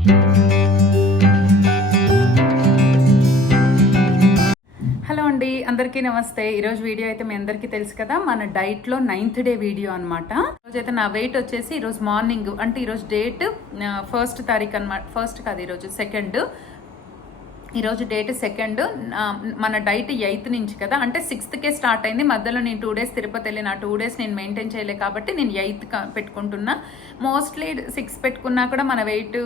Hello అండి, అందరికీ నమస్తే. ఈరోజు వీడియో అయితే మీ అందరికీ తెలుసు కదా, మన డైట్లో 9th డే వీడియో అనమాట. ఈరోజైతే నా వెయిట్ వచ్చేసి ఈరోజు మార్నింగ్ అంటే ఈరోజు డేట్ 1st తారీఖు అనమాట. ఫస్ట్ కాదు, ఈరోజు 2nd. ఈరోజు డేట్ 2nd. మన డైట్ 8th నుంచి కదా, అంటే 6thకే స్టార్ట్ అయింది. మధ్యలో నేను 2 days తిరుపతి వెళ్ళి నా 2 days నేను మెయింటైన్ చేయలే కాబట్టి నేను 8th పెట్టుకుంటున్నా. మోస్ట్లీ 6 పెట్టుకున్నా కూడా మన వెయిట్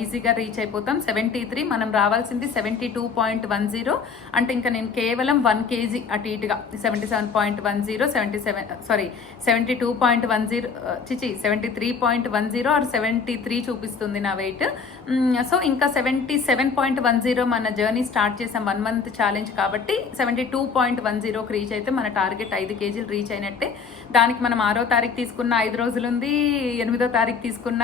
ఈజీగా రీచ్ అయిపోతాం. 73, మనం రావాల్సింది 72.10. అంటే ఇంకా నేను కేవలం 1 kg అటు ఇటుగా 77.10, 72.10 73.10 ఆర్ 73 చూపిస్తుంది నా వెయిట్. సో ఇంకా 77.10 మన జర్నీ స్టార్ట్ చేసాం 1 month ఛాలెంజ్ కాబట్టి 72.10కి రీచ్ అయితే మన టార్గెట్ 5 kg రీచ్ అయినట్టే. దానికి మనం 6వ తారీఖు తీసుకున్న 5 రోజులు ఉంది, 8వ తారీఖు తీసుకున్న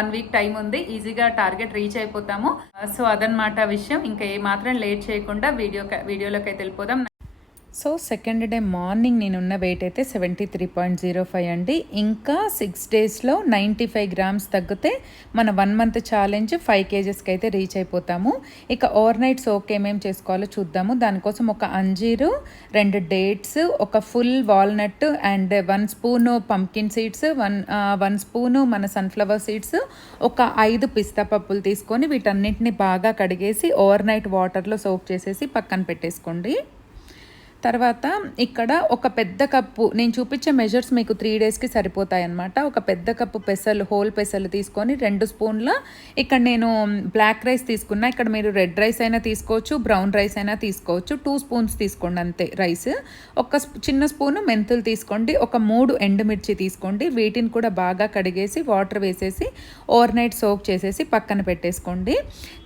1 week టైం ఉంది. ఈజీగా టార్గెట్ రీచ్ అయిపోతాము. సో అదనమాట విషయం. ఇంకా ఏ మాత్రం లేట్ చేయకుండా వీడియోలోకి అయితే వెళ్ళిపోదాం. సో 2nd డే మార్నింగ్ నేనున్న వెయిట్ అయితే 73.05 అండి. ఇంకా 6 daysలో 95 grams తగ్గితే మన 1 month ఛాలెంజ్ 5 kgsకి అయితే రీచ్ అయిపోతాము. ఇక ఓవర్ నైట్ సోక్ ఏమేమి చేసుకోవాలో చూద్దాము. దానికోసం ఒక అంజీరు, 2 dates, ఒక full walnut and 1 spoon pumpkin seeds, 1 spoon మన సన్ఫ్లవర్ సీడ్స్, ఒక 5 పిస్తా పప్పులు తీసుకొని వీటన్నింటిని బాగా కడిగేసి ఓవర్ నైట్ వాటర్లో సోక్ చేసేసి పక్కన పెట్టేసుకోండి. తర్వాత ఇక్కడ ఒక పెద్ద కప్పు, నేను చూపించే మెజర్స్ మీకు 3 daysకి సరిపోతాయి అన్నమాట. ఒక పెద్ద కప్పు పెసలు, హోల్ పెసలు తీసుకొని 2 spoonల ఇక్కడ నేను బ్లాక్ రైస్ తీసుకున్నా. ఇక్కడ మీరు రెడ్ రైస్ అయినా తీసుకోవచ్చు, బ్రౌన్ రైస్ అయినా తీసుకోవచ్చు. 2 spoons తీసుకోండి అంతే రైస్. ఒక చిన్న స్పూను మెంతులు తీసుకోండి. ఒక 3 ఎండుమిర్చి తీసుకోండి. వీటిని కూడా బాగా కడిగేసి వాటర్ వేసేసి ఓవర్ నైట్ సోక్ చేసేసి పక్కన పెట్టేసుకోండి.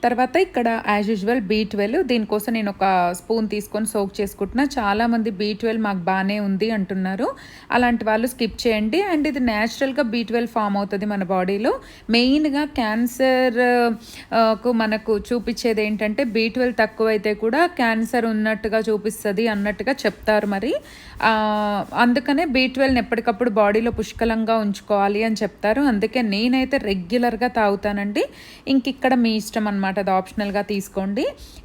తర్వాత ఇక్కడ యాజ్ యూజువల్ B12, దీనికోసం నేను ఒక స్పూన్ తీసుకొని సోక్ చేసుకుంటున్నా. చాలామంది B12 మాకు బాగానే ఉంది అంటున్నారు. అలాంటి వాళ్ళు స్కిప్ చేయండి. అండ్ ఇది న్యాచురల్గా B12 ఫామ్ అవుతుంది మన బాడీలో. మెయిన్గా క్యాన్సర్కు మనకు చూపించేది ఏంటంటే B12 తక్కువైతే కూడా క్యాన్సర్ ఉన్నట్టుగా చూపిస్తుంది అన్నట్టుగా చెప్తారు. మరి అందుకనే B12 ఎప్పటికప్పుడు బాడీలో పుష్కలంగా ఉంచుకోవాలి అని చెప్తారు. అందుకే నేనైతే రెగ్యులర్గా తాగుతానండి. ఇక్కడ మీ ఇష్టం అనమాట, అది ఆప్షనల్గా తీసుకోండి.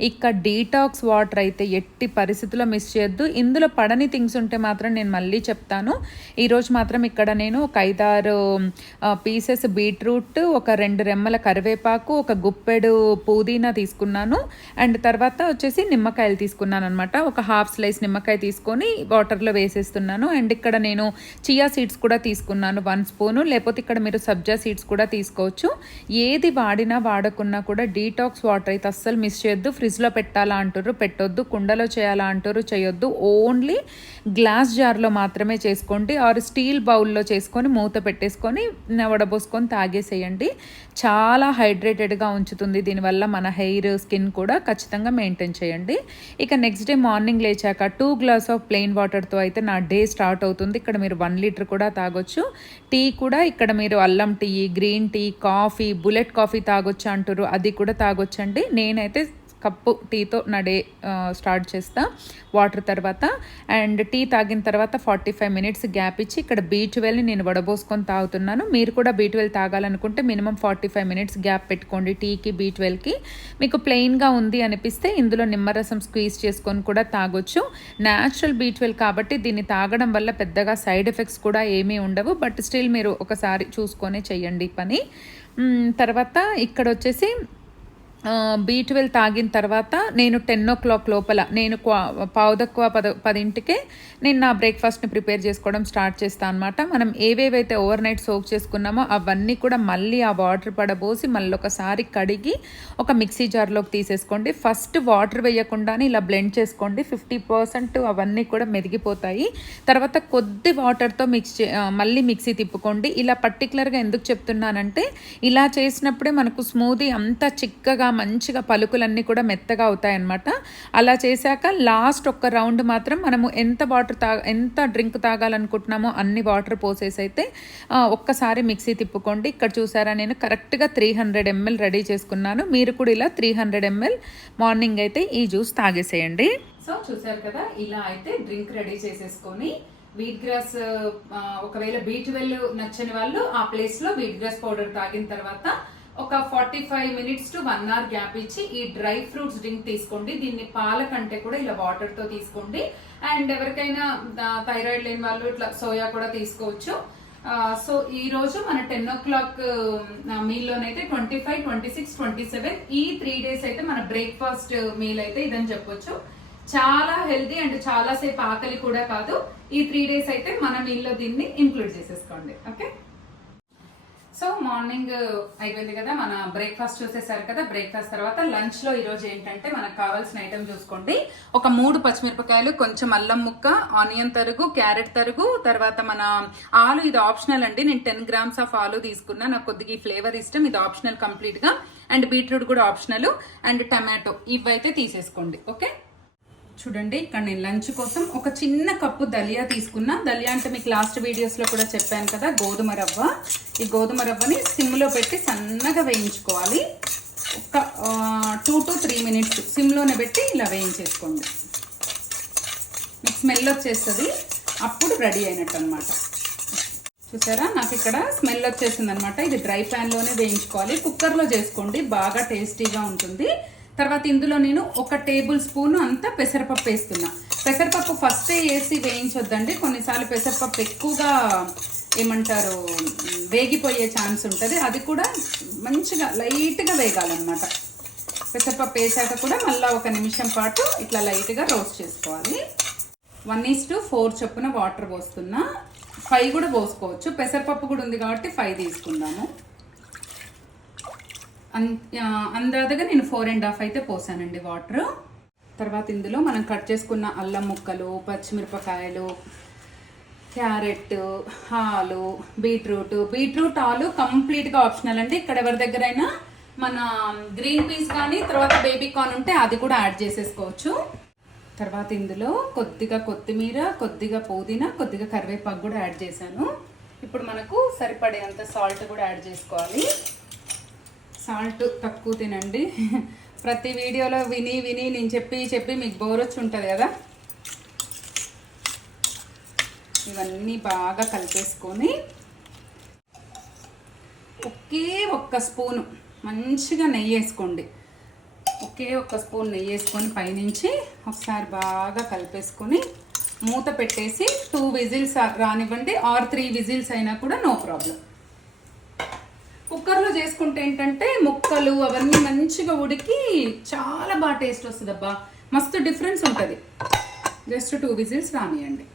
ఇక్కడ డీటాక్స్ వాటర్ అయితే ఎట్టి పరిస్థితుల్లో మిస్ చేయొద్దు. ఇందులో పడని థింగ్స్ ఉంటే మాత్రం నేను మళ్ళీ చెప్తాను. ఈరోజు మాత్రం ఇక్కడ నేను ఒక 5-6 పీసెస్ బీట్రూట్, ఒక 2 రెమ్మల కరివేపాకు, ఒక గుప్పెడు పుదీనా తీసుకున్నాను. అండ్ తర్వాత వచ్చేసి నిమ్మకాయలు తీసుకున్నాను అనమాట. ఒక హాఫ్ స్లైస్ నిమ్మకాయ తీసుకొని వాటర్లో వేసేస్తున్నాను. అండ్ ఇక్కడ నేను చియా సీడ్స్ కూడా తీసుకున్నాను 1 spoon, లేకపోతే ఇక్కడ మీరు సబ్జా సీడ్స్ కూడా తీసుకోవచ్చు. ఏది వాడినా వాడకున్నా కూడా డీటాక్స్ వాటర్ అయితే అస్సలు మిస్ చేయొద్దు. ఫ్రిడ్జ్లో పెట్టాలా అంటారు, పెట్టొద్దు. కుండలో చేయాలా అంటారు, చేయొద్దు. ఓన్లీ గ్లాస్ జార్లో మాత్రమే చేసుకోండి. ఆర్ స్టీల్ బౌల్లో చేసుకొని మూత పెట్టేసుకొని వడబోసుకొని తాగేసేయండి. చాలా హైడ్రేటెడ్గా ఉంచుతుంది. దీనివల్ల మన హెయిర్, స్కిన్ కూడా ఖచ్చితంగా మెయింటైన్ చేయండి. ఇక నెక్స్ట్ డే మార్నింగ్ లేచాక 2 glasses ఆఫ్ ప్లెయిన్ వాటర్తో అయితే నా డే స్టార్ట్ అవుతుంది. ఇక్కడ మీరు 1 liter కూడా తాగొచ్చు. టీ కూడా ఇక్కడ మీరు అల్లం tea, green tea, coffee, bullet coffee తాగొచ్చు అంటారు, అది కూడా తాగొచ్చండి. నేనైతే కప్పు టీతో నా డే స్టార్ట్ చేస్తా వాటర్ తర్వాత. అండ్ టీ తాగిన తర్వాత 45 minutes గ్యాప్ ఇచ్చి ఇక్కడ B12 నేను వడబోసుకొని తాగుతున్నాను. మీరు కూడా B12 తాగాలనుకుంటే మినిమం 45 minutes గ్యాప్ పెట్టుకోండి టీకి, B12కి. మీకు ప్లెయిన్గా ఉంది అనిపిస్తే ఇందులో నిమ్మరసం స్క్వీజ్ చేసుకొని కూడా తాగొచ్చు. న్యాచురల్ B12 కాబట్టి దీన్ని తాగడం వల్ల పెద్దగా సైడ్ ఎఫెక్ట్స్ కూడా ఏమీ ఉండవు. బట్ స్టిల్ మీరు ఒకసారి చూసుకొనే చెయ్యండి పని. తర్వాత ఇక్కడ వచ్చేసి B12 తాగిన తర్వాత నేను 10 o'clock లోపల, నేను 10:15కే నేను నా బ్రేక్ఫాస్ట్ని ప్రిపేర్ చేసుకోవడం స్టార్ట్ చేస్తాను అనమాట. మనం ఏవేవైతే ఓవర్ నైట్ సోక్ చేసుకున్నామో అవన్నీ కూడా మళ్ళీ ఆ వాటర్ పడబోసి మళ్ళీ ఒకసారి కడిగి ఒక మిక్సీ జార్లోకి తీసేసుకోండి. ఫస్ట్ వాటర్ వేయకుండానే ఇలా బ్లెండ్ చేసుకోండి. 50% అవన్నీ కూడా మెదిగిపోతాయి. తర్వాత కొద్ది వాటర్తో మళ్ళీ మిక్సీ తిప్పుకోండి. ఇలా పర్టికులర్గా ఎందుకు చెప్తున్నానంటే ఇలా చేసినప్పుడే మనకు స్మూదీ అంతా చిక్కగా మంచిగా పలుకులన్నీ కూడా మెత్తగా అవుతాయి అన్నమాట. అలా చేశాక లాస్ట్ ఒక్క రౌండ్ మాత్రం మనము ఎంత డ్రింక్ తాగాలనుకుంటున్నామో అన్ని వాటర్ పోసేసి అయితే ఒక్కసారి మిక్సీ తిప్పుకోండి. ఇక్కడ చూసారా, నేను కరెక్ట్గా 300 ml రెడీ చేసుకున్నాను. మీరు కూడా ఇలా 300 ml మార్నింగ్ అయితే ఈ జ్యూస్ తాగేసేయండి. సో చూసారు కదా, ఇలా అయితే డ్రింక్ రెడీ చేసేసుకొని వీట్ గ్రాస్, ఒకవేళ B12 నచ్చని వాళ్ళు ఆ ప్లేస్లో వీట్ గ్రాస్ పౌడర్ తాగిన తర్వాత ఒక 45 మినిట్స్ టు 1 అవర్ గ్యాప్ ఇచ్చి ఈ డ్రై ఫ్రూట్స్ డ్రింక్ తీసుకోండి. దీన్ని పాల కంటే కూడా ఇలా వాటర్ తో తీసుకోండి. అండ్ ఎవరికైనా థైరాయిడ్ లేని వాళ్ళు ఇట్లా సోయా కూడా తీసుకోవచ్చు. సో ఈ రోజు మన 10 o'clock మీల్ లోనైతే 25, 26, 27 ఈ 3 days అయితే మన బ్రేక్ఫాస్ట్ మీల్ అయితే ఇదని చెప్పొచ్చు. చాలా హెల్తీ అండ్ చాలా సేపు ఆకలి కూడా కాదు. ఈ 3 days అయితే మన మీల్ లో దీన్ని ఇంక్లూడ్ చేసేసుకోండి. ఓకే, సో మార్నింగ్ అయిపోయింది కదా, మన బ్రేక్ఫాస్ట్ చూసేసారు కదా. బ్రేక్ఫాస్ట్ తర్వాత లంచ్ లో ఈ రోజు ఏంటంటే మనకు కావాల్సిన ఐటమ్ చూసుకోండి. ఒక 3 పచ్చిమిరపకాయలు, కొంచెం అల్లం ముక్క, ఆనియన్ తరుగు, క్యారెట్ తరుగు, తర్వాత మన ఆలు. ఇది ఆప్షనల్ అండి, నేను 10 grams ఆఫ్ ఆలు తీసుకున్నా. నాకు కొద్దిగా ఈ ఫ్లేవర్ ఇష్టం, ఇది ఆప్షనల్ కంప్లీట్ గా. అండ్ బీట్రూట్ కూడా ఆప్షనల్. అండ్ టమాటో ఇవైతే తీసేసుకోండి. ఓకే, చూడండి ఇక్కడ నేను లంచ్ కోసం ఒక చిన్న కప్పు దలియా తీసుకున్నా. దలియా అంటే మీకు లాస్ట్ వీడియోస్ లో కూడా చెప్పాను కదా, గోధుమ రవ్వ. ఈ గోధుమ రవ్వని సిమ్ లో పెట్టి సన్నగా వేయించుకోవాలి. ఒక 2 to 3 minutes సిమ్ లోనే పెట్టి ఇలా వేయించేసుకోండి. మీకు స్మెల్ వచ్చేస్తుంది, అప్పుడు రెడీ అయినట్టు అనమాట. చూసారా, నాకు ఇక్కడ స్మెల్ వచ్చేసింది అనమాట. ఇది డ్రై ప్యాన్ లోనే వేయించుకోవాలి. కుక్కర్ లో చేసుకోండి, బాగా టేస్టీగా ఉంటుంది. తర్వాత ఇందులో నేను 1 టేబుల్ స్పూన్ అంతా పెసరపప్పు వేస్తున్నా. పెసరపప్పు ఫస్టే వేసి వేయించొద్దండి, కొన్నిసార్లు పెసరపప్పు ఎక్కువగా ఏమంటారు వేగిపోయే ఛాన్స్ ఉంటుంది. అది కూడా మంచిగా లైట్గా వేగాలన్నమాట. పెసరపప్పు వేసాక కూడా మళ్ళీ 1 నిమిషం పాటు ఇట్లా లైట్గా రోస్ట్ చేసుకోవాలి. 1:4 చొప్పున వాటర్ పోస్తున్నా. 5 కూడా పోసుకోవచ్చు, పెసరపప్పు కూడా ఉంది కాబట్టి 5 తీసుకుందాము. అందాదగా నేను 4.5 అయితే పోసానండి వాటర్. తర్వాత ఇందులో మనం కట్ చేసుకున్న అల్లం ముక్కలు, పచ్చిమిరపకాయలు, క్యారెట్, ఆలు, బీట్రూట్ ఆలు కంప్లీట్గా ఆప్షనల్ అండి. ఇక్కడ ఎవరి దగ్గరైనా మన గ్రీన్ పీస్ కానీ తర్వాత బేబీ కార్న్ ఉంటే అది కూడా యాడ్ చేసేసుకోవచ్చు. తర్వాత ఇందులో కొద్దిగా కొత్తిమీర, కొద్దిగా పుదీనా, కొద్దిగా కరివేపాకు కూడా యాడ్ చేశాను. ఇప్పుడు మనకు సరిపడేంత సాల్ట్ కూడా యాడ్ చేసుకోవాలి. సాల్ట్ తక్కువ తినండి. ప్రతి వీడియోలో విని నేను చెప్పి మీకు బోర్ వచ్చి ఉంటుంది కదా. ఇవన్నీ బాగా కలిపేసుకొని ఒకే 1 స్పూను మంచిగా నెయ్యి వేసుకోండి. ఒకే 1 స్పూన్ నెయ్యి వేసుకొని పైనుంచి ఒకసారి బాగా కలిపేసుకొని మూత పెట్టేసి 2 విజిల్స్ రానివ్వండి, ఆర్ 3 విజిల్స్ అయినా కూడా నో ప్రాబ్లం. కుక్కర్లో చేసుకుంటే ఏంటంటే ముక్కలు అవన్నీ మంచిగా ఉడికి చాలా బాగా టేస్ట్ వస్తుంది. అబ్బా మస్తు డిఫరెన్స్ ఉంటుంది. జస్ట్ 2 విజిల్స్ రానియండి.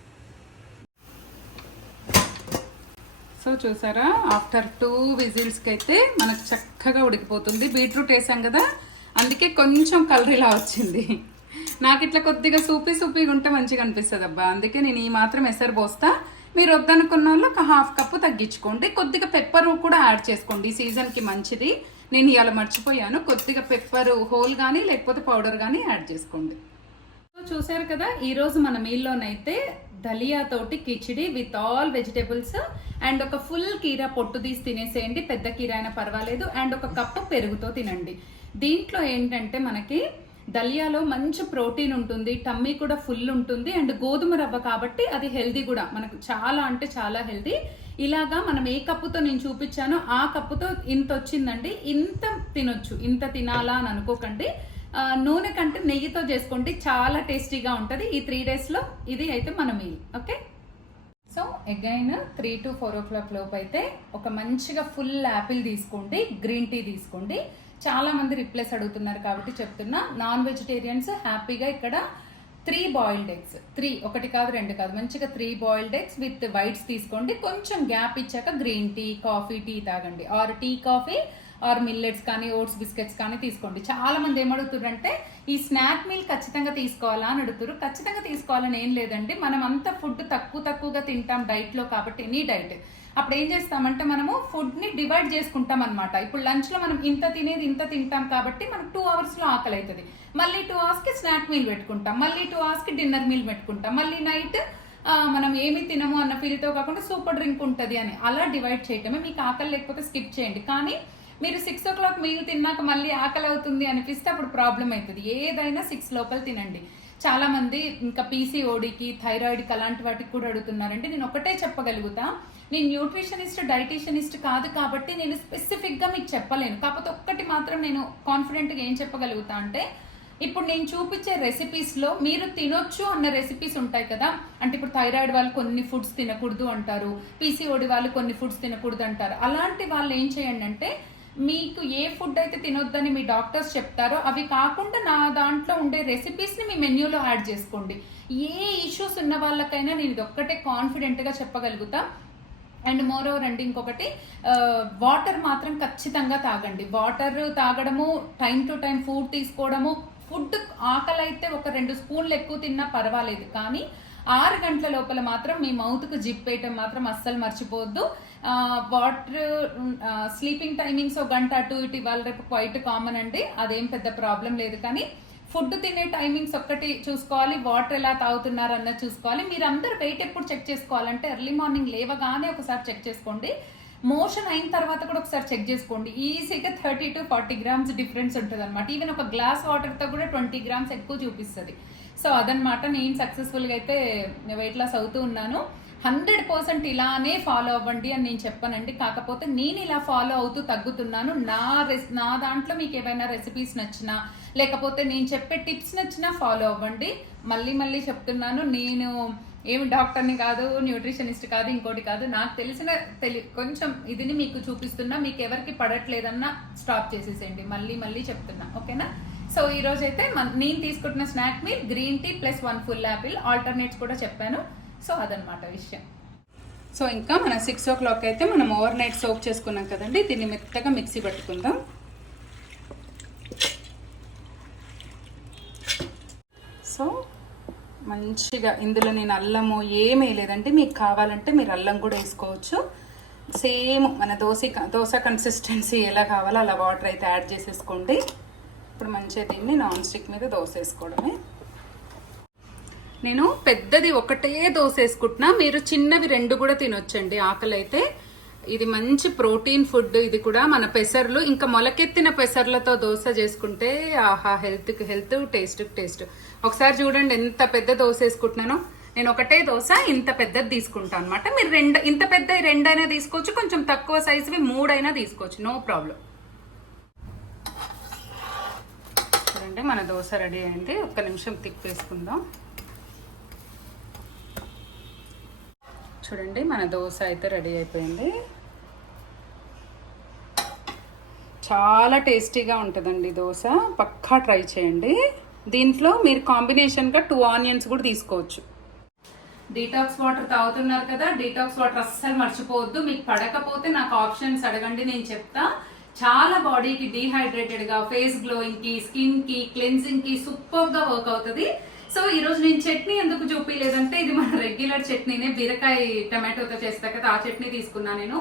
సో చూసారా, ఆఫ్టర్ 2 విజిల్స్కి అయితే మనకు చక్కగా ఉడికిపోతుంది. బీట్రూట్ వేసాం కదా, అందుకే కొంచెం కలర్ ఇలా వచ్చింది. నాకు ఇట్లా కొద్దిగా సూపీగా ఉంటే మంచిగా అనిపిస్తుంది అబ్బా. అందుకే నేను ఈ మాత్రం ఎసరు పోస్తా. మీరు వద్దనుకున్న వాళ్ళు ఒక 1/2 కప్పు తగ్గించుకోండి. కొద్దిగా పెప్పర్ కూడా యాడ్ చేసుకోండి, సీజన్కి మంచిది. నేను ఇవాళ మర్చిపోయాను, కొద్దిగా పెప్పర్ హోల్ కానీ లేకపోతే పౌడర్ కానీ యాడ్ చేసుకోండి. సో చూసారు కదా, ఈరోజు మన మీల్లోనైతే దలియా తోటి khichdi with all vegetables and ఒక ఫుల్ కీరా పొట్టు తీసి తినేసేయండి, పెద్ద కీరా అయినా పర్వాలేదు. అండ్ 1 కప్పు పెరుగుతో తినండి. దీంట్లో ఏంటంటే మనకి దలియాలో మంచి ప్రోటీన్ ఉంటుంది, టమ్మీ కూడా ఫుల్ ఉంటుంది. అండ్ గోధుమ రవ్వ కాబట్టి అది హెల్దీ కూడా, మనకు చాలా అంటే చాలా హెల్దీ. ఇలాగా మనం ఏ కప్పుతో నేను చూపించానో ఆ కప్పుతో ఇంత వచ్చిందండి. ఇంత తినొచ్చు, ఇంత తినాలా అని అనుకోకండి. నూనె కంటే నెయ్యితో చేసుకోండి, చాలా టేస్టీగా ఉంటుంది. ఈ 3 daysలో ఇది అయితే మన meal. Okay, so again 3 to 4 o'clock లోపు అయితే ఒక మంచిగా ఫుల్ యాపిల్ తీసుకోండి, గ్రీన్ టీ తీసుకోండి. చాలా మంది రిప్లేస్ అడుగుతున్నారు కాబట్టి చెప్తున్నా. నాన్ వెజిటేరియన్స్ హ్యాపీగా ఇక్కడ 3 బాయిల్డ్ ఎగ్స్, 3 1 కాదు 2 కాదు, మంచిగా 3 బాయిల్డ్ ఎగ్స్ విత్ వైట్స్ తీసుకోండి. కొంచెం గ్యాప్ ఇచ్చాక గ్రీన్ టీ, కాఫీ, టీ తాగండి. Or tea coffee or millets కానీ ఓట్స్ బిస్కెట్స్ కానీ తీసుకోండి. చాలా మంది ఏమడుగుతారంటే ఈ స్నాక్ మీల్ ఖచ్చితంగా తీసుకోవాలా అని అడుగుతారు. ఖచ్చితంగా తీసుకోవాలని ఏం లేదండి. మనం అంతా ఫుడ్ తక్కువగా తింటాం డైట్లో కాబట్టి, ఎనీ డైట్. అప్పుడు ఏం చేస్తామంటే మనము ఫుడ్ని డివైడ్ చేసుకుంటాం అనమాట. ఇప్పుడు లంచ్లో మనం ఇంత తినేది ఇంత తింటాం కాబట్టి మనకు 2 hours ఆకలి అవుతుంది. మళ్ళీ 2 hours స్నాక్ మీల్ పెట్టుకుంటాం, మళ్ళీ 2 hours డిన్నర్ మీల్ పెట్టుకుంటాం, మళ్ళీ నైట్ మనం ఏమి తినము అన్న ఫీల్తో కాకుండా సూపర్ డ్రింక్ ఉంటుంది అని అలా డివైడ్ చేయటమే. మీకు ఆకలి లేకపోతే స్కిప్ చేయండి. కానీ మీరు 6 o'clock మీల్ తిన్నాక మళ్ళీ ఆకలి అవుతుంది అనిపిస్తే అప్పుడు ప్రాబ్లం అవుతుంది. ఏదైనా 6 లోపల తినండి. చాలా మంది ఇంకా పీసీఓడికి, థైరాయిడ్కి అలాంటి వాటికి కూడా అడుగుతున్నారంటే నేను ఒకటే చెప్పగలుగుతా, నేను న్యూట్రిషనిస్ట్, డైటీషియనిస్ట్ కాదు కాబట్టి నేను స్పెసిఫిక్గా మీకు చెప్పలేను. కాకపోతే ఒక్కటి మాత్రం నేను కాన్ఫిడెంట్గా ఏం చెప్పగలుగుతా అంటే, ఇప్పుడు నేను చూపించే రెసిపీస్లో మీరు తినొచ్చు అన్న రెసిపీస్ ఉంటాయి కదా. అంటే ఇప్పుడు థైరాయిడ్ వాళ్ళు కొన్ని ఫుడ్స్ తినకూడదు అంటారు, పీసీఓడి వాళ్ళు కొన్ని ఫుడ్స్ తినకూడదు అంటారు. అలాంటి వాళ్ళు ఏం చేయండి అంటే, మీకు ఏ ఫుడ్ అయితే తినొద్దని మీ డాక్టర్స్ చెప్తారో అవి కాకుండా నా దాంట్లో ఉండే రెసిపీస్ని మీ మెన్యూలో యాడ్ చేసుకోండి. ఏ ఇష్యూస్ ఉన్న వాళ్ళకైనా నేను ఇది ఒక్కటే కాన్ఫిడెంట్గా చెప్పగలుగుతా. అండ్ మోర్ ఓవర్ అండి, ఇంకొకటి, వాటర్ మాత్రం ఖచ్చితంగా తాగండి. వాటర్ తాగడము, టైం టు టైం ఫుడ్ తీసుకోవడము. ఫుడ్ ఆకలి అయితే ఒక 2 స్పూన్లు ఎక్కువ తిన్నా పర్వాలేదు, కానీ 6 గంటల లోపల మాత్రం మీ మౌత్కు జిప్ వేయటం మాత్రం అస్సలు మర్చిపోవద్దు. వాటర్ స్లీపింగ్ టైమింగ్స్ ఒక గంట అటు ఇటు ఇవాళ రేపు క్వైట్ కామన్ అండి, అదేం పెద్ద ప్రాబ్లం లేదు. కానీ ఫుడ్ తినే టైమింగ్స్ ఒక్కటి చూసుకోవాలి, వాటర్ ఎలా తాగుతున్నారు అన్నది చూసుకోవాలి. మీరందరూ వెయిట్ ఎప్పుడు చెక్ చేసుకోవాలంటే ఎర్లీ మార్నింగ్ లేవగానే ఒకసారి చెక్ చేసుకోండి. మోషన్ అయిన తర్వాత కూడా ఒకసారి చెక్ చేసుకోండి. ఈజీగా 30 to 40 grams డిఫరెన్స్ ఉంటుంది అనమాట. ఈవెన్ ఒక గ్లాస్ వాటర్తో కూడా 20 grams ఎక్కువ చూపిస్తుంది. సో అదనమాట, నేను సక్సెస్ఫుల్గా అయితే వెయిట్ లాస్ అవుతూ ఉన్నాను. 100% ఇలానే ఫాలో అవ్వండి అని నేను చెప్పానండి. కాకపోతే నేను ఇలా ఫాలో అవుతూ తగ్గుతున్నాను. నా దాంట్లో మీకు ఏమైనా రెసిపీస్ నచ్చినా, లేకపోతే నేను చెప్పే టిప్స్ నచ్చినా ఫాలో అవ్వండి. మళ్ళీ చెప్తున్నాను, నేను ఏమి డాక్టర్ని కాదు, న్యూట్రిషనిస్ట్ కాదు, ఇంకోటి కాదు. నాకు తెలిసిన కొంచెం ఇదిని మీకు చూపిస్తున్నా. మీకు ఎవరికి పడట్లేదన్నా స్టాప్ చేసేసేయండి. మళ్ళీ చెప్తున్నా, ఓకేనా? సో ఈ రోజు అయితే నేను తీసుకుంటున్న snack meal green tea plus 1 full apple. Alternates కూడా చెప్పాను. సో అదనమాట విషయం. సో ఇంకా మన 6 o'clock అయితే మనం ఓవర్ నైట్ సోక్ చేసుకున్నాం కదండి, దీన్ని మెత్తగా మిక్సీ పట్టుకుందాం. సో మంచిగా ఇందులో నేను అల్లము ఏమీ లేదంటే, మీకు కావాలంటే మీరు అల్లం కూడా వేసుకోవచ్చు. సేమ్ మన దోశ కన్సిస్టెన్సీ ఎలా కావాలో అలా వాటర్ అయితే యాడ్ చేసేసుకోండి. ఇప్పుడు మంచిగా దీన్ని నాన్ స్టిక్ మీద దోశ వేసుకోవడమే. నేను పెద్దది ఒకటే దోశ వేసుకుంటున్నా, మీరు చిన్నవి 2 కూడా తినొచ్చండి ఆకలి అయితే. ఇది మంచి ప్రోటీన్ ఫుడ్. ఇది కూడా మన పెసర్లు, ఇంకా మొలకెత్తిన పెసర్లతో దోశ చేసుకుంటే ఆహా, హెల్త్కి హెల్త్, టేస్ట్కి టేస్ట్. ఒకసారి చూడండి ఎంత పెద్ద దోశ వేసుకుంటున్నానో. నేను ఒకటే దోశ ఇంత పెద్దది తీసుకుంటాను అనమాట. మీరు ఇంత పెద్ద 2 అయినా తీసుకోవచ్చు, కొంచెం తక్కువ సైజువి 3 అయినా తీసుకోవచ్చు, నో ప్రాబ్లం. చూడండి మన దోశ రెడీ అయింది. ఒక్క నిమిషం తిప్పేసుకుందాం. చూడండి మన దోశ అయితే రెడీ అయిపోయింది. చాలా టేస్టీగా ఉంటుందండి దోశ, పక్కా ట్రై చేయండి. దీంట్లో మీరు కాంబినేషన్గా 2 ఆనియన్స్ కూడా తీసుకోవచ్చు. డీటాక్స్ వాటర్ తాగుతున్నారు కదా, డీటాక్స్ వాటర్ అస్సలు మర్చిపోవద్దు. మీకు పడకపోతే నాకు ఆప్షన్స్ అడగండి, నేను చెప్తా. చాలా బాడీకి డీహైడ్రేటెడ్గా, ఫేస్ గ్లోయింగ్కి, స్కిన్కి, క్లెన్జింగ్కి సూపర్గా వర్క్ అవుతుంది. సో ఈ రోజు నేను చట్నీ ఎందుకు చూపించలేదంటే, ఇది మన రెగ్యులర్ చట్నీనే, బీరకాయ టమాటోతో చేస్తా కదా, ఆ చట్నీ తీసుకున్నా నేను.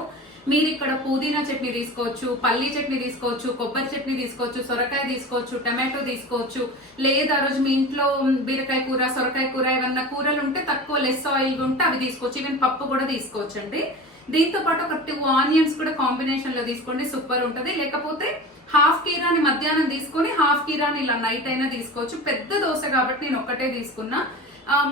మీరు ఇక్కడ పుదీనా చట్నీ తీసుకోవచ్చు, పల్లీ చట్నీ తీసుకోవచ్చు, కొబ్బరి చట్నీ తీసుకోవచ్చు, సొరకాయ తీసుకోవచ్చు, టమాటో తీసుకోవచ్చు. లేదా ఆ రోజు మీ ఇంట్లో బీరకాయ కూర, సొరకాయ కూర ఏమన్నా కూరలు ఉంటే తక్కువ లెస్ ఆయిల్ ఉంటే అవి తీసుకోవచ్చు. ఈవెన్ పప్పు కూడా తీసుకోవచ్చు అండి. దీంతో పాటు ఒక 2 ఆనియన్స్ కూడా కాంబినేషన్ లో తీసుకోండి, సూపర్ ఉంటది. లేకపోతే హాఫ్ కీరాని మధ్యాహ్నం తీసుకొని హాఫ్ కీరాని ఇలా నైట్ అయినా తీసుకోవచ్చు. పెద్ద దోశ కాబట్టి నేను ఒక్కటే తీసుకున్నా.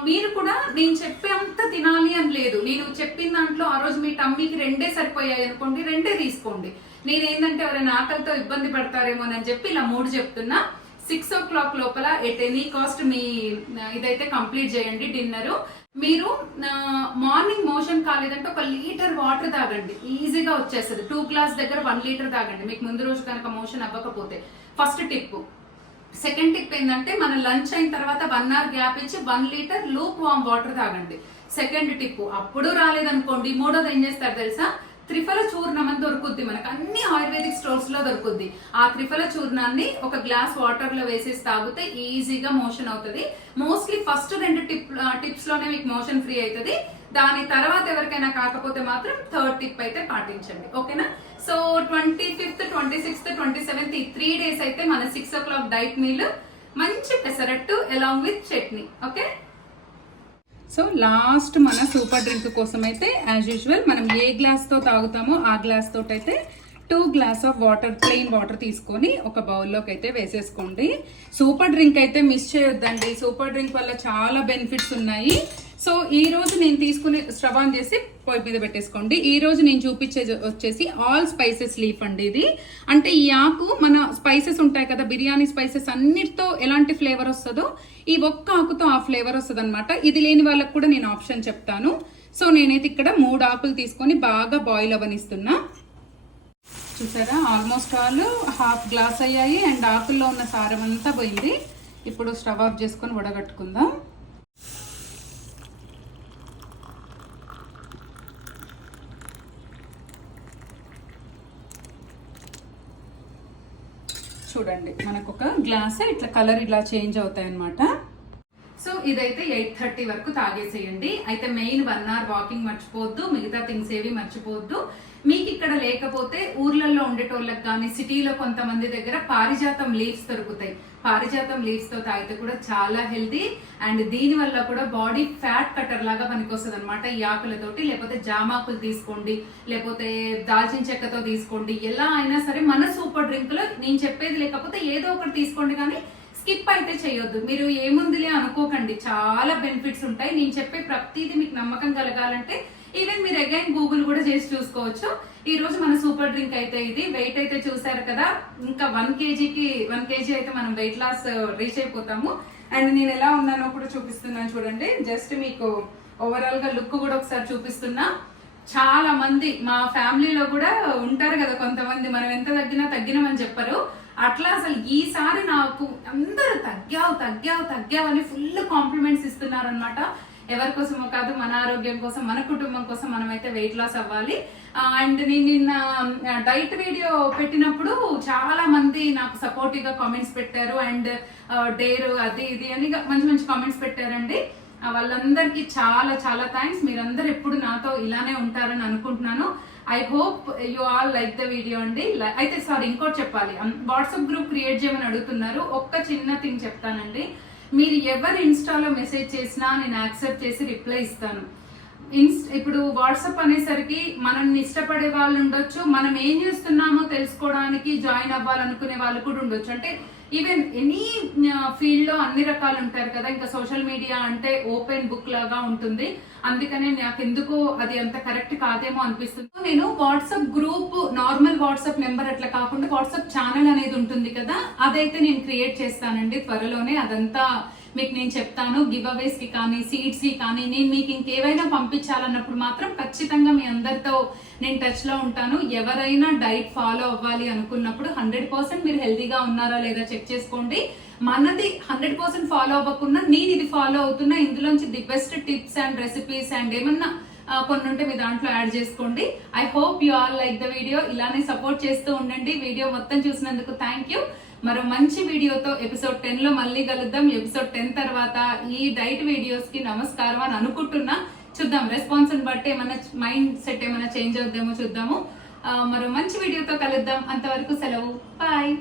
మీరు కూడా నేను చెప్పే అంత తినాలి అని లేదు. నేను చెప్పిన దాంట్లో ఆ రోజు మీ టమ్మీకి 2 సరిపోయాయి అనుకోండి, 2 తీసుకోండి. నేను ఏంటంటే ఎవరైనా ఆకలితో ఇబ్బంది పడతారేమో అని చెప్పి ఇలా 3 చెప్తున్నా. 6 o'clock లోపల ఎట్ ఎనీ కాస్ట్ మీ ఇదైతే కంప్లీట్ చేయండి డిన్నర్. మీరు మార్నింగ్ మోషన్ కాలేదంటే 1 లీటర్ వాటర్ తాగండి, ఈజీగా వచ్చేస్తుంది. 2 గ్లాస్ దగ్గర 1 లీటర్ తాగండి, మీకు ముందు రోజు కనుక మోషన్ అవ్వకపోతే. First tip. సెకండ్ టిప్ ఏంటంటే, మన లంచ్ అయిన తర్వాత 1 hour గ్యాప్ ఇచ్చి 1 లీటర్ లూక్ వామ్ వాటర్ తాగండి. Second tip. అప్పుడు రాలేదనుకోండి, మూడోది ఏం చేస్తారు తెలుసా, త్రిఫల చూర్ణం అని దొరుకుద్ది మనకు, అన్ని ఆయుర్వేదిక్ స్టోర్స్ లో దొరుకుద్ది. ఆ త్రిఫల చూర్ణాన్ని 1 గ్లాస్ వాటర్ లో వేసేసి తాగితే ఈజీగా మోషన్ అవుతుంది. మోస్ట్లీ ఫస్ట్ 2 టిప్స్ లోనే మీకు మోషన్ ఫ్రీ అవుతుంది. దాని తర్వాత ఎవరికైనా కాకపోతే మాత్రం 3rd టిప్ అయితే పాటించండి, ఓకేనా? సో 25th, 26th, 27th ఈ 3 days అయితే మన 6 o'clock డైట్ మీల్, మంచి pesarattu along with chutney, okay? So last మన సూపర్ డ్రింక్ కోసం అయితే యాజ్ యూజువల్ మనం ఏ గ్లాస్తో తాగుతామో ఆ గ్లాస్ తోటి అయితే 2 glass of water, plain water తీసుకొని ఒక బౌల్లోకి అయితే వేసేసుకోండి. సూపర్ డ్రింక్ అయితే మిస్ చేయొద్దండి. సూపర్ డ్రింక్ వల్ల చాలా బెనిఫిట్స్ ఉన్నాయి. సో ఈ రోజు నేను తీసుకునే స్టవ్ ఆన్ చేసి పొయ్యి మీద పెట్టేసుకోండి. ఈ రోజు నేను చూపించేది వచ్చేసి ఆల్ స్పైసెస్ లీఫ్ అండి. ఇది అంటే ఈ ఆకు మన స్పైసెస్ ఉంటాయి కదా, బిర్యానీ స్పైసెస్ అన్నిటితో ఎలాంటి ఫ్లేవర్ వస్తుందో ఈ ఒక్క ఆకుతో ఆ ఫ్లేవర్ వస్తుంది అనమాట. ఇది లేని వాళ్ళకి కూడా నేను ఆప్షన్ చెప్తాను. సో నేనైతే ఇక్కడ 3 ఆకులు తీసుకొని బాగా బాయిల్ అవ్వనిస్తున్నా. చూసారా, ఆల్మోస్ట్ ఆల్ హాఫ్ గ్లాస్ అయ్యాయి అండ్ ఆకుల్లో ఉన్న సారం అంతా పోయింది. ఇప్పుడు స్టవ్ ఆఫ్ చేసుకొని వడగట్టుకుందాం. చూడండి, మనకు ఒక గ్లాస్ ఇట్లా కలర్ ఇలా చేంజ్ అవుతాయి అన్నమాట. సో ఇదైతే 8:30 వరకు తాగేసేయండి. అయితే మెయిన్ 1 అవర్ వాకింగ్ మర్చిపోవద్దు, మిగతా థింగ్స్ ఏవి మర్చిపోవద్దు. మీకు ఇక్కడ లేకపోతే ఊర్లలో ఉండేటోళ్ళకి కానీ సిటీలో కొంతమంది దగ్గర పారిజాతం లీవ్స్ దొరుకుతాయి. పారిజాతం లీవ్స్ తో తాగితే కూడా చాలా హెల్తీ అండ్ దీని వల్ల కూడా బాడీ ఫ్యాట్ కటర్ లాగా పనికొస్తుంది అనమాట. ఈ ఆకులతోటి, లేకపోతే జామాకులు తీసుకోండి, లేకపోతే దాల్చిన చెక్కతో తీసుకోండి. ఎలా అయినా సరే మన సూపర్ డ్రింక్ లో నేను చెప్పేది లేకపోతే ఏదో ఒకటి తీసుకోండి, కానీ స్కిప్ అయితే చేయొద్దు. మీరు ఏముందిలే అనుకోకండి, చాలా బెనిఫిట్స్ ఉంటాయి. నేను చెప్పే ప్రతిదీ మీకు నమ్మకం కలగాలంటే ఈవెన్ మీరు అగైన్ గూగుల్ కూడా చేసి చూసుకోవచ్చు. ఈ రోజు మన సూపర్ డ్రింక్ అయితే ఇది. వెయిట్ అయితే చూసారు కదా, ఇంకా 1 కేజీ అయితే మనం వెయిట్ లాస్ రీచ్ అయిపోతాము. అండ్ నేను ఎలా ఉన్నానో కూడా చూపిస్తున్నాను చూడండి. జస్ట్ మీకు ఓవరాల్ గా లుక్ కూడా ఒకసారి చూపిస్తున్నా. చాలా మంది మా ఫ్యామిలీలో కూడా ఉంటారు కదా కొంతమంది, మనం ఎంత తగ్గినామని చెప్పరు. అట్లా అసలు ఈసారి నాకు అందరూ తగ్గావు అని ఫుల్ కాంప్లిమెంట్స్ ఇస్తున్నారు అనమాట. ఎవరి కోసమో కాదు, మన ఆరోగ్యం కోసం, మన కుటుంబం కోసం మనమైతే వెయిట్ లాస్ అవ్వాలి. అండ్ నేను నిన్న డైట్ వీడియో పెట్టినప్పుడు చాలా మంది నాకు సపోర్టివ్ గా కామెంట్స్ పెట్టారు. అండ్ డేర్ అది ఇది అని మంచి కామెంట్స్ పెట్టారండి. వాళ్ళందరికీ చాలా థ్యాంక్స్. మీరందరూ ఎప్పుడు నాతో ఇలానే ఉంటారని అనుకుంటున్నాను. I hope you all like the video అండి. అయితే సారీ, ఇంకోటి చెప్పాలి. వాట్సాప్ గ్రూప్ క్రియేట్ చేయమని అడుగుతున్నారు. ఒక్క చిన్న థింగ్ చెప్తానండి. మీరు ఎవరు ఇన్స్టాలో మెసేజ్ చేసినా నేను యాక్సెప్ట్ చేసి రిప్లై ఇస్తాను. ఇప్పుడు వాట్సాప్ అనేసరికి మనల్ని ఇష్టపడే వాళ్ళు ఉండొచ్చు, మనం ఏం చేస్తున్నామో తెలుసుకోవడానికి జాయిన్ అవ్వాలనుకునే వాళ్ళు కూడా ఉండొచ్చు. అంటే ఈవెన్ ఎనీ ఫీల్డ్ లో అన్ని రకాలు ఉంటారు కదా. ఇంకా సోషల్ మీడియా అంటే ఓపెన్ బుక్ లాగా ఉంటుంది. అందుకనే నాకు ఎందుకో అది అంత కరెక్ట్ కాదేమో అనిపిస్తుంది. నేను WhatsApp group, normal WhatsApp number అట్లా కాకుండా వాట్సాప్ ఛానల్ అనేది ఉంటుంది కదా, అదైతే నేను క్రియేట్ చేస్తానండి త్వరలోనే. అదంతా మీకు నేను చెప్తాను. గివ్ అవేస్ కి కానీ, సీడ్స్ కి కానీ, నేను మీకు ఇంకేవైనా పంపించాలన్నప్పుడు మాత్రం ఖచ్చితంగా మీ అందరితో నేను టచ్ లో ఉంటాను. ఎవరైనా డైట్ ఫాలో అవ్వాలి అనుకున్నప్పుడు 100% మీరు హెల్తీగా ఉన్నారా లేదా చెక్ చేసుకోండి. మనది 100% ఫాలో అవ్వకుండా నేను ఇది ఫాలో అవుతున్నా, ఇందులోంచి the best tips and recipes and ఏమన్నా కొన్ని ఉంటే మీ దాంట్లో యాడ్ చేసుకోండి. I hope you all like the video. ఇలానే సపోర్ట్ చేస్తూ ఉండండి. వీడియో మొత్తం చూసినందుకు థ్యాంక్ యూ. మరో మంచి వీడియోతో ఎపిసోడ్ 10 లో మళ్ళీ కలుద్దాం. ఎపిసోడ్ 10 తర్వాత ఈ డైట్ వీడియోస్ కి నమస్కారం అని అనుకుంటున్నా. చూద్దాం, రెస్పాన్స్ బట్టి ఏమైనా మైండ్ సెట్ ఏమైనా చేంజ్ అవుద్దామో చూద్దాము. మరో మంచి వీడియోతో కలుద్దాం. అంతవరకు సెలవు, బాయ్.